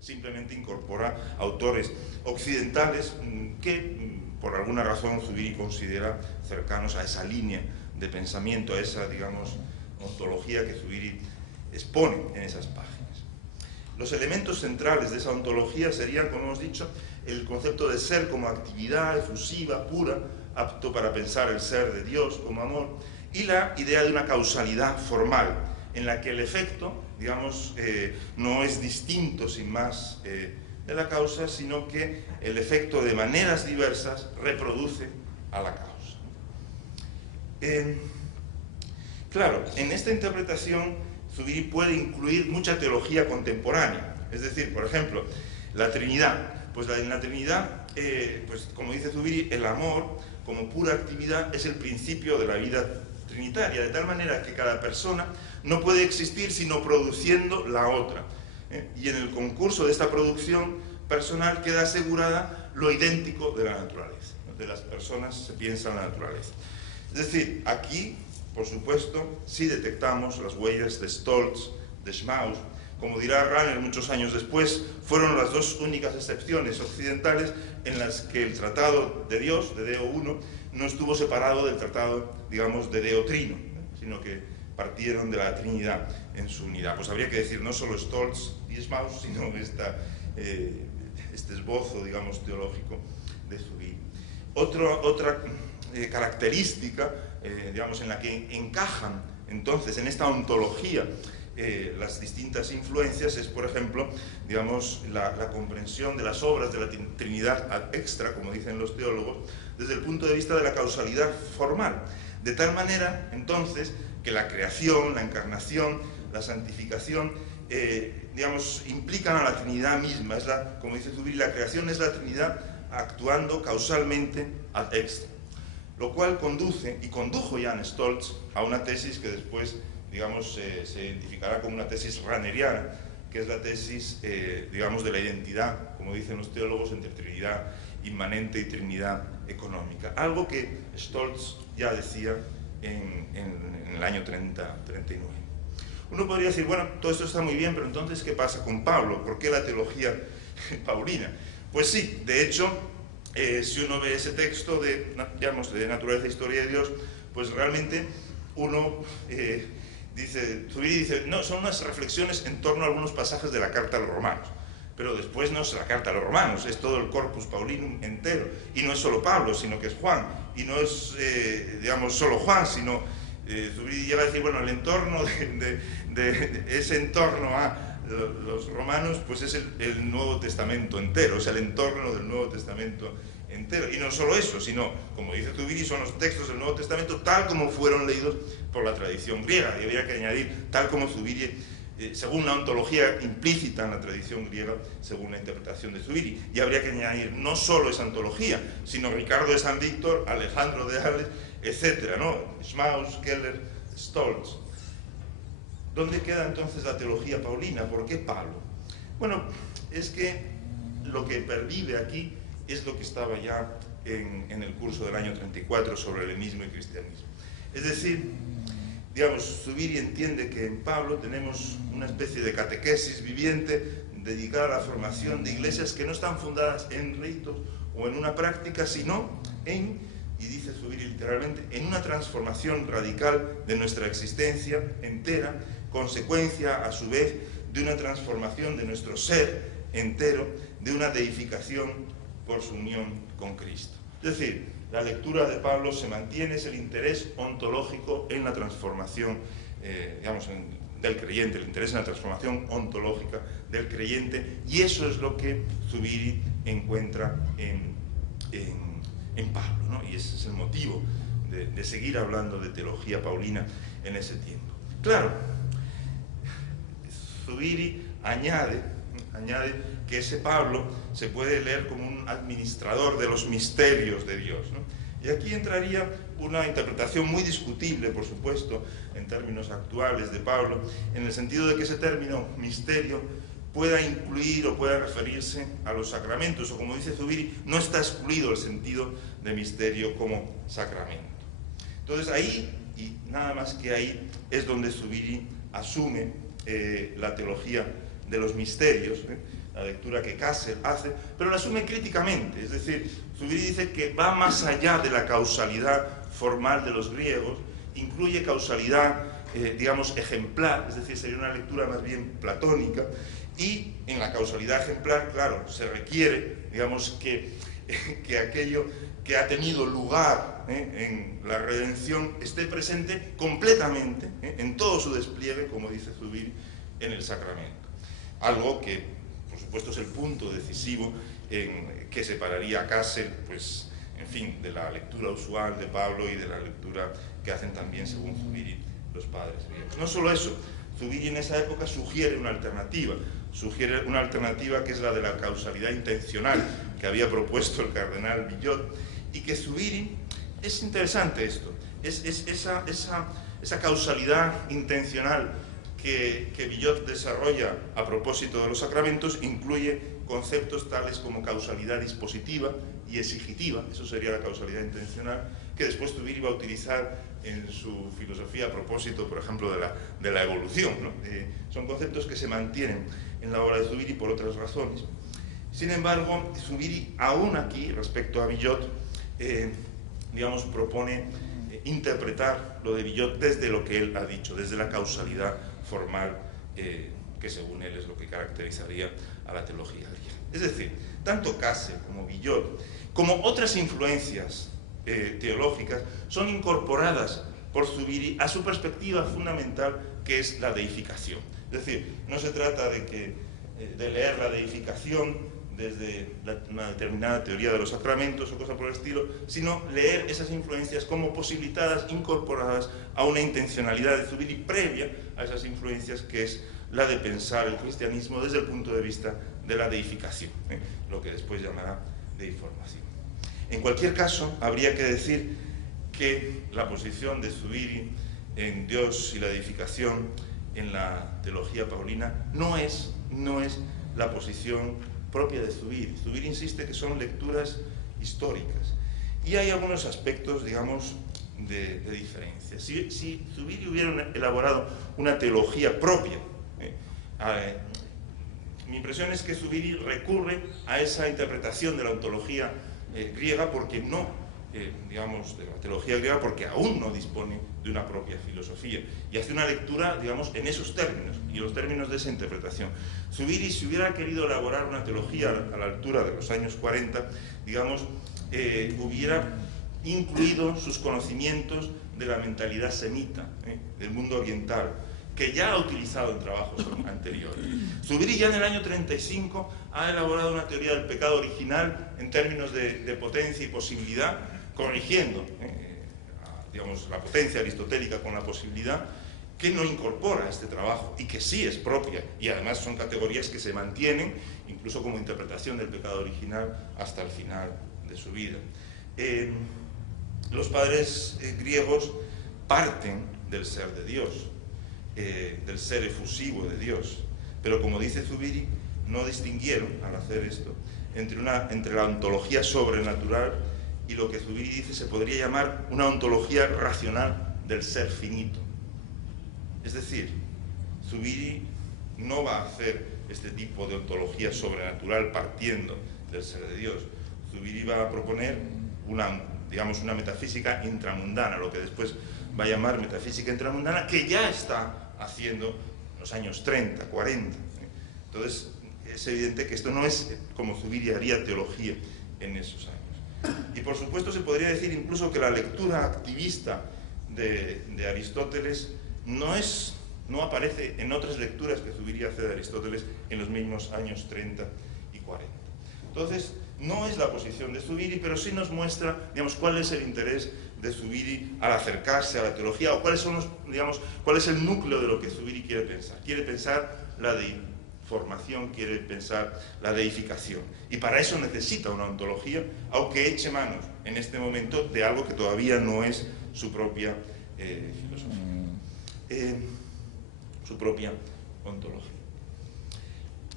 simplemente incorpora autores occidentales que, por alguna razón, Zubiri considera cercanos a esa línea de pensamiento, a esa, digamos, ontología que Zubiri expone en esas páginas. Los elementos centrales de esa ontología serían, como hemos dicho, el concepto de ser como actividad efusiva, pura, apto para pensar el ser de Dios como amor, y la idea de una causalidad formal, en la que el efecto, digamos, no es distinto sin más de la causa, sino que el efecto de maneras diversas reproduce a la causa. Claro, en esta interpretación Zubiri puede incluir mucha teología contemporánea, es decir, por ejemplo, la Trinidad. Pues en la Trinidad, pues como dice Zubiri, el amor como pura actividad es el principio de la vida trinitaria, de tal manera que cada persona no puede existir sino produciendo la otra. Y en el concurso de esta producción personal queda asegurada lo idéntico de la naturaleza. De las personas se piensa en la naturaleza. Es decir, aquí, por supuesto, sí detectamos las huellas de Stolz, de Schmaus. Como dirá Rahner muchos años después, fueron las dos únicas excepciones occidentales en las que el tratado de Dios, de Deo Uno, no estuvo separado del tratado, digamos, de Deo Trino, sino que partieron de la Trinidad en su unidad. Pues habría que decir no solo Stolz y Schmaus, sino este esbozo, digamos, teológico de Zubiri. Otra característica, digamos, en la que encajan entonces en esta ontología las distintas influencias es, por ejemplo, digamos, la comprensión de las obras de la Trinidad ad extra, como dicen los teólogos, desde el punto de vista de la causalidad formal, de tal manera, entonces, que la creación, la encarnación, la santificación, digamos, implican a la Trinidad misma. Como dice Zubiri, la creación es la Trinidad actuando causalmente ad extra, lo cual conduce, y condujo Jan Stolz, a una tesis que después, digamos, se identificará como una tesis rahneriana, que es la tesis, digamos, de la identidad, como dicen los teólogos, entre Trinidad inmanente y Trinidad económica. Algo que Stolz ya decía en el año 39. Uno podría decir, bueno, todo esto está muy bien, pero entonces, ¿qué pasa con Pablo? ¿Por qué la teología paulina? Pues sí, de hecho, si uno ve ese texto digamos, de Naturaleza e Historia de Dios, pues realmente uno Zubiri dice, no, son unas reflexiones en torno a algunos pasajes de la carta a los romanos, pero después no es la carta a los romanos, es todo el corpus paulinum entero, y no es solo Pablo, sino que es Juan, y no es, digamos, solo Juan, sino Zubiri llega a decir, bueno, el entorno de ese entorno a los romanos, pues es el Nuevo Testamento entero, es el entorno del Nuevo Testamento entero. Y no solo eso, sino, como dice Zubiri, son los textos del Nuevo Testamento tal como fueron leídos por la tradición griega. Y habría que añadir, tal como Zubiri, según la ontología implícita en la tradición griega, según la interpretación de Zubiri. Y habría que añadir no solo esa ontología, sino Ricardo de San Víctor, Alejandro de Ales, etc., ¿no? Schmaus, Keller, Stolz. ¿Dónde queda entonces la teología paulina? ¿Por qué Pablo? Bueno, es que lo que pervive aquí es lo que estaba ya en el curso del año 34 sobre helenismo y cristianismo. Es decir, digamos, Zubiri entiende que en Pablo tenemos una especie de catequesis viviente dedicada a la formación de iglesias que no están fundadas en ritos o en una práctica, sino en, y dice Zubiri literalmente, en una transformación radical de nuestra existencia entera, consecuencia a su vez de una transformación de nuestro ser entero, de una deificación por su unión con Cristo. Es decir, la lectura de Pablo se mantiene, es el interés ontológico en la transformación, digamos, del creyente, el interés en la transformación ontológica del creyente, y eso es lo que Zubiri encuentra en Pablo, ¿no? Y ese es el motivo de seguir hablando de teología paulina en ese tiempo. Claro, Zubiri añade que ese Pablo se puede leer como un administrador de los misterios de Dios, ¿no? Y aquí entraría una interpretación muy discutible, por supuesto, en términos actuales de Pablo, en el sentido de que ese término misterio pueda incluir o pueda referirse a los sacramentos, o como dice Zubiri, no está excluido el sentido de misterio como sacramento. Entonces ahí, y nada más que ahí, es donde Zubiri asume la teología de los misterios, la lectura que Castle hace, pero la asume críticamente. Es decir, Zubiri dice que va más allá de la causalidad formal de los griegos, incluye causalidad, digamos, ejemplar, es decir, sería una lectura más bien platónica, y en la causalidad ejemplar, claro, se requiere, digamos, que aquello que ha tenido lugar en la redención esté presente completamente, en todo su despliegue, como dice Zubiri, en el sacramento. Algo que, por supuesto, es el punto decisivo que separaría a Castle, pues, en fin, de la lectura usual de Pablo y de la lectura que hacen también, según Zubiri, los padres griegos. No solo eso, Zubiri en esa época sugiere una alternativa que es la de la causalidad intencional que había propuesto el cardenal Villot, y que Zubiri, es interesante esto, es esa causalidad intencional que Villot desarrolla a propósito de los sacramentos, incluye conceptos tales como causalidad dispositiva y exigitiva, eso sería la causalidad intencional, que después Zubiri va a utilizar en su filosofía a propósito, por ejemplo, de la evolución, ¿no? Son conceptos que se mantienen en la obra de Zubiri por otras razones. Sin embargo, Zubiri, aún aquí, respecto a Villot, digamos, propone interpretar lo de Villot desde lo que él ha dicho, desde la causalidad formal, que según él es lo que caracterizaría a la teología griega. Es decir, tanto Castle como Villot, como otras influencias teológicas, son incorporadas por Zubiri a su perspectiva fundamental, que es la deificación. Es decir, no se trata de leer la deificación desde una determinada teoría de los sacramentos o cosas por el estilo, sino leer esas influencias como posibilitadas, incorporadas a una intencionalidad de Zubiri previa a esas influencias, que es la de pensar el cristianismo desde el punto de vista de la deificación, lo que después llamará deiformación. En cualquier caso, habría que decir que la posición de Zubiri en Dios y la deificación en la teología paulina no es la posición propia de Zubiri. Zubiri insiste que son lecturas históricas y hay algunos aspectos, digamos, de diferencia. Si Zubiri hubiera elaborado una teología propia, mi impresión es que Zubiri recurre a esa interpretación de la ontología griega porque digamos, de la teología griega, porque aún no dispone de una propia filosofía, y hace una lectura, digamos, en esos términos, y los términos de esa interpretación. Zubiri, si hubiera querido elaborar una teología a la altura de los años 40, digamos, hubiera incluido sus conocimientos de la mentalidad semita, del mundo oriental, que ya ha utilizado en trabajos anteriores. Zubiri ya en el año 35 ha elaborado una teoría del pecado original en términos de potencia y posibilidad, corrigiendo digamos, la potencia aristotélica con la posibilidad, que no incorpora este trabajo y que sí es propia, y además son categorías que se mantienen incluso como interpretación del pecado original hasta el final de su vida. Los padres griegos parten del ser de Dios, del ser efusivo de Dios, pero como dice Zubiri, no distinguieron al hacer esto entre la ontología sobrenatural y lo que Zubiri dice se podría llamar una ontología racional del ser finito. Es decir, Zubiri no va a hacer este tipo de ontología sobrenatural partiendo del ser de Dios. Zubiri va a proponer digamos, una metafísica intramundana, lo que después va a llamar metafísica intramundana, que ya está haciendo en los años 30, 40. Entonces, es evidente que esto no es como Zubiri haría teología en esos años. Y por supuesto se podría decir incluso que la lectura activista de Aristóteles no aparece en otras lecturas que Zubiri hace de Aristóteles en los mismos años 30 y 40. Entonces, no es la posición de Zubiri, pero sí nos muestra, digamos, cuál es el interés de Zubiri al acercarse a la teología, o cuál es el núcleo de lo que Zubiri quiere pensar. Quiere pensar la deiformación, quiere pensar la deificación. Y para eso necesita una ontología, aunque eche manos en este momento de algo que todavía no es su propia filosofía, su propia ontología.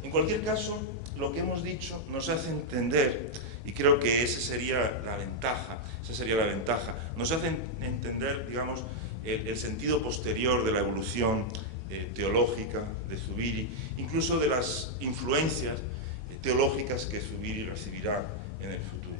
En cualquier caso, lo que hemos dicho nos hace entender, y creo que esa sería la ventaja, nos hace entender, digamos, el sentido posterior de la evolución teológica de Zubiri, incluso de las influencias teológicas que Zubiri recibirá en el futuro.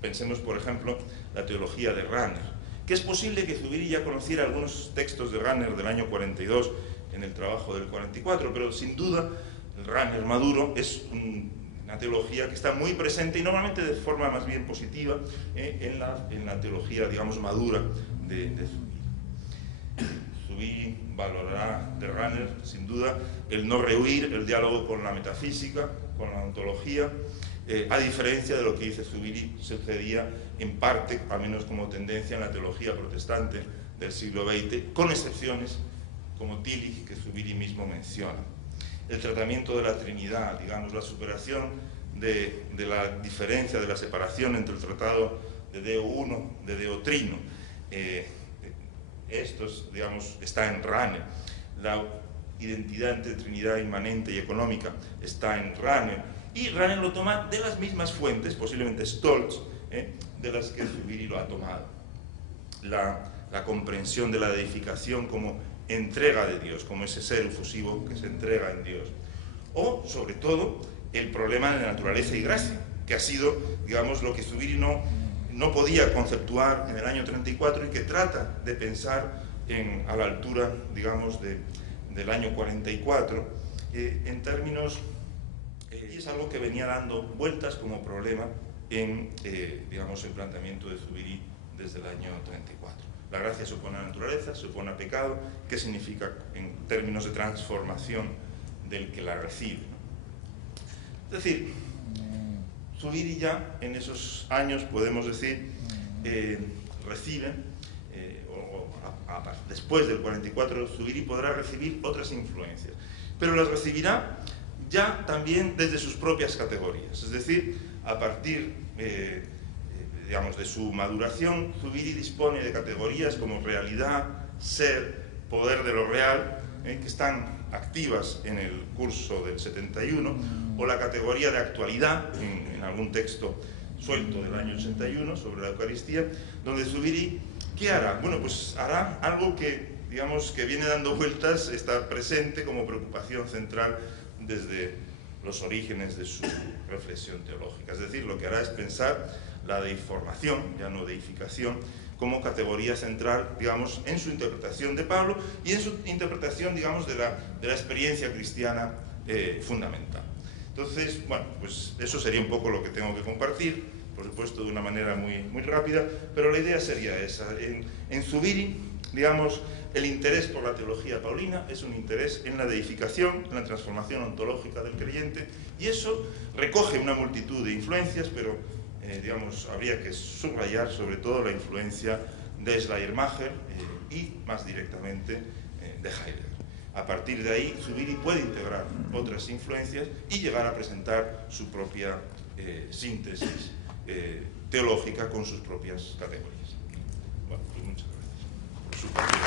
Pensemos, por ejemplo, la teología de Rahner, que es posible que Zubiri ya conociera algunos textos de Rahner del año 42 en el trabajo del 44, pero sin duda el Rahner maduro es una teología que está muy presente y normalmente de forma más bien positiva en la teología, digamos, madura de Zubiri. Zubiri valorará de Rahner, sin duda, el no rehuir el diálogo con la metafísica, con la ontología, a diferencia de lo que dice Zubiri sucedía en parte, al menos como tendencia, en la teología protestante del siglo XX, con excepciones como Tillich, que Zubiri mismo menciona. El tratamiento de la Trinidad, digamos, la superación de la diferencia, de la separación entre el tratado de Deo Uno, de Deo Trino, estos, digamos, está en Rahner. La identidad entre Trinidad inmanente y económica está en Rahner, y Rahner lo toma de las mismas fuentes, posiblemente Stolz, de las que Zubiri lo ha tomado. La comprensión de la deificación como entrega de Dios, como ese ser efusivo que se entrega en Dios. O, sobre todo, el problema de naturaleza y gracia, que ha sido, digamos, lo que Zubiri no podía conceptuar en el año 34 y que trata de pensar a la altura, digamos, del año 44, en términos, y es algo que venía dando vueltas como problema en, digamos, el planteamiento de Zubiri desde el año 34. La gracia se opone a la naturaleza, se opone a pecado. ¿Qué significa en términos de transformación del que la recibe? Es decir, Zubiri ya en esos años, podemos decir, recibe, después del 44, Zubiri podrá recibir otras influencias, pero las recibirá ya también desde sus propias categorías, es decir, a partir, digamos, de su maduración, Zubiri dispone de categorías como realidad, ser, poder de lo real, que están activas en el curso del 71, o la categoría de actualidad, en algún texto suelto del año 81 sobre la Eucaristía, donde Zubiri, ¿qué hará? Bueno, pues hará algo que, digamos, que viene dando vueltas, está presente como preocupación central desde los orígenes de su reflexión teológica. Es decir, lo que hará es pensar la deiformación, ya no deificación, como categoría central, digamos, en su interpretación de Pablo y en su interpretación, digamos, de la experiencia cristiana fundamental. Entonces, bueno, pues eso sería un poco lo que tengo que compartir, por supuesto de una manera muy rápida, pero la idea sería esa. En Zubiri, digamos, el interés por la teología paulina es un interés en la deificación, en la transformación ontológica del creyente, y eso recoge una multitud de influencias, pero digamos, habría que subrayar sobre todo la influencia de Schleiermacher y más directamente de Heidegger. A partir de ahí, Zubiri puede integrar otras influencias y llegar a presentar su propia síntesis teológica con sus propias categorías. Bueno, pues muchas gracias por su participación.